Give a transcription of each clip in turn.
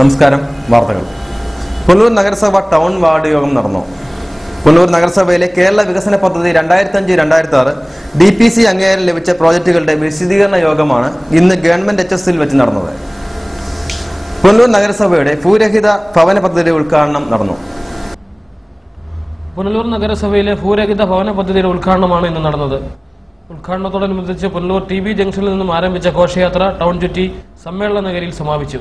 നമസ്കാരം. വാർത്തകൾ. പുനലൂർ നഗരസഭ ടൗൺ വാർഡ് യോഗം നടന്നു. പുനലൂർ നഗരസഭയിലെ കേരള വികസന പദ്ധതി 2005-2006 DPC അംഗീകാരം ലഭിച്ച പ്രോജക്റ്റുകളുടെ വിശദീകരണ യോഗമാണ് ഇന്ന് ഗവൺമെന്റ് HSൽ വെച്ച് നടന്നത്. പുനലൂർ നഗരസഭയുടെ ഭൂരഹിത ഭവന പദ്ധതിയുടെ ഉദ്ഘാടനം നടന്നു. പുനലൂർ നഗരസഭയിലെ ഭൂരഹിത ഭവന പദ്ധതിയുടെ ഉദ്ഘാടനമാണ് ഇന്ന് നടന്നത്. ഉദ്ഘാടനത്തോടനുബന്ധിച്ച് പുനലൂർ TB ജംഗ്ഷനിൽ നിന്നും ആരംഭിച്ച ഘോഷയാത്ര ടൗൺ ചുറ്റി സമ്മേളന നഗരിയിൽ സമാപിച്ചു.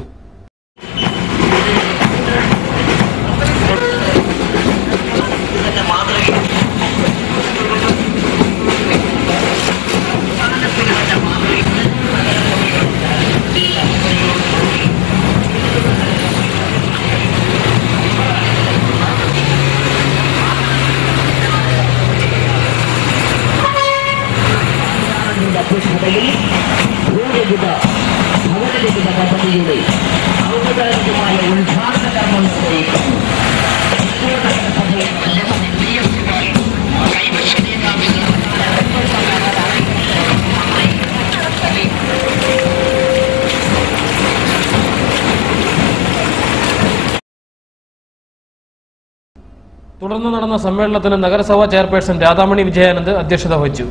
തുടർന്ന് നടന്ന സമ്മേളനത്തിന് നഗരസഭാ ചെയർപേഴ്സൺ രാധാമണി വിജയാനന്ദ് അധ്യക്ഷത വഹിച്ചു.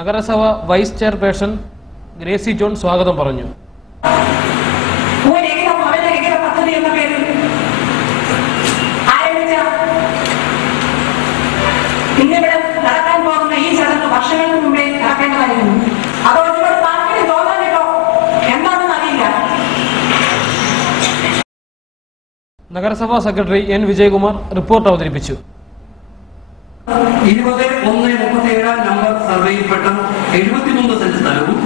നഗരസഭ വൈസ് ചെയർപേഴ്സൺ ഗ്രേസി ജോൺ സ്വാഗതം പറഞ്ഞു. വർഷങ്ങൾക്ക് മുമ്പേ നടക്കേണ്ടതായിരുന്നു. അത് ഒരുപാട് താല്പര്യം തോന്നാനിട്ടോ എന്താണെന്ന് അറിയില്ല. നഗരസഭാ സെക്രട്ടറി N വിജയകുമാർ റിപ്പോർട്ട് അവതരിപ്പിച്ചു. 20-1-37 നമ്പർ സർവേയിൽപ്പെട്ട 73 സെന്റ് സ്ഥലവും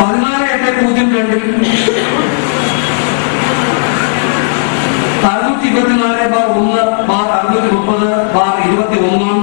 14-8-02 624/1/630/21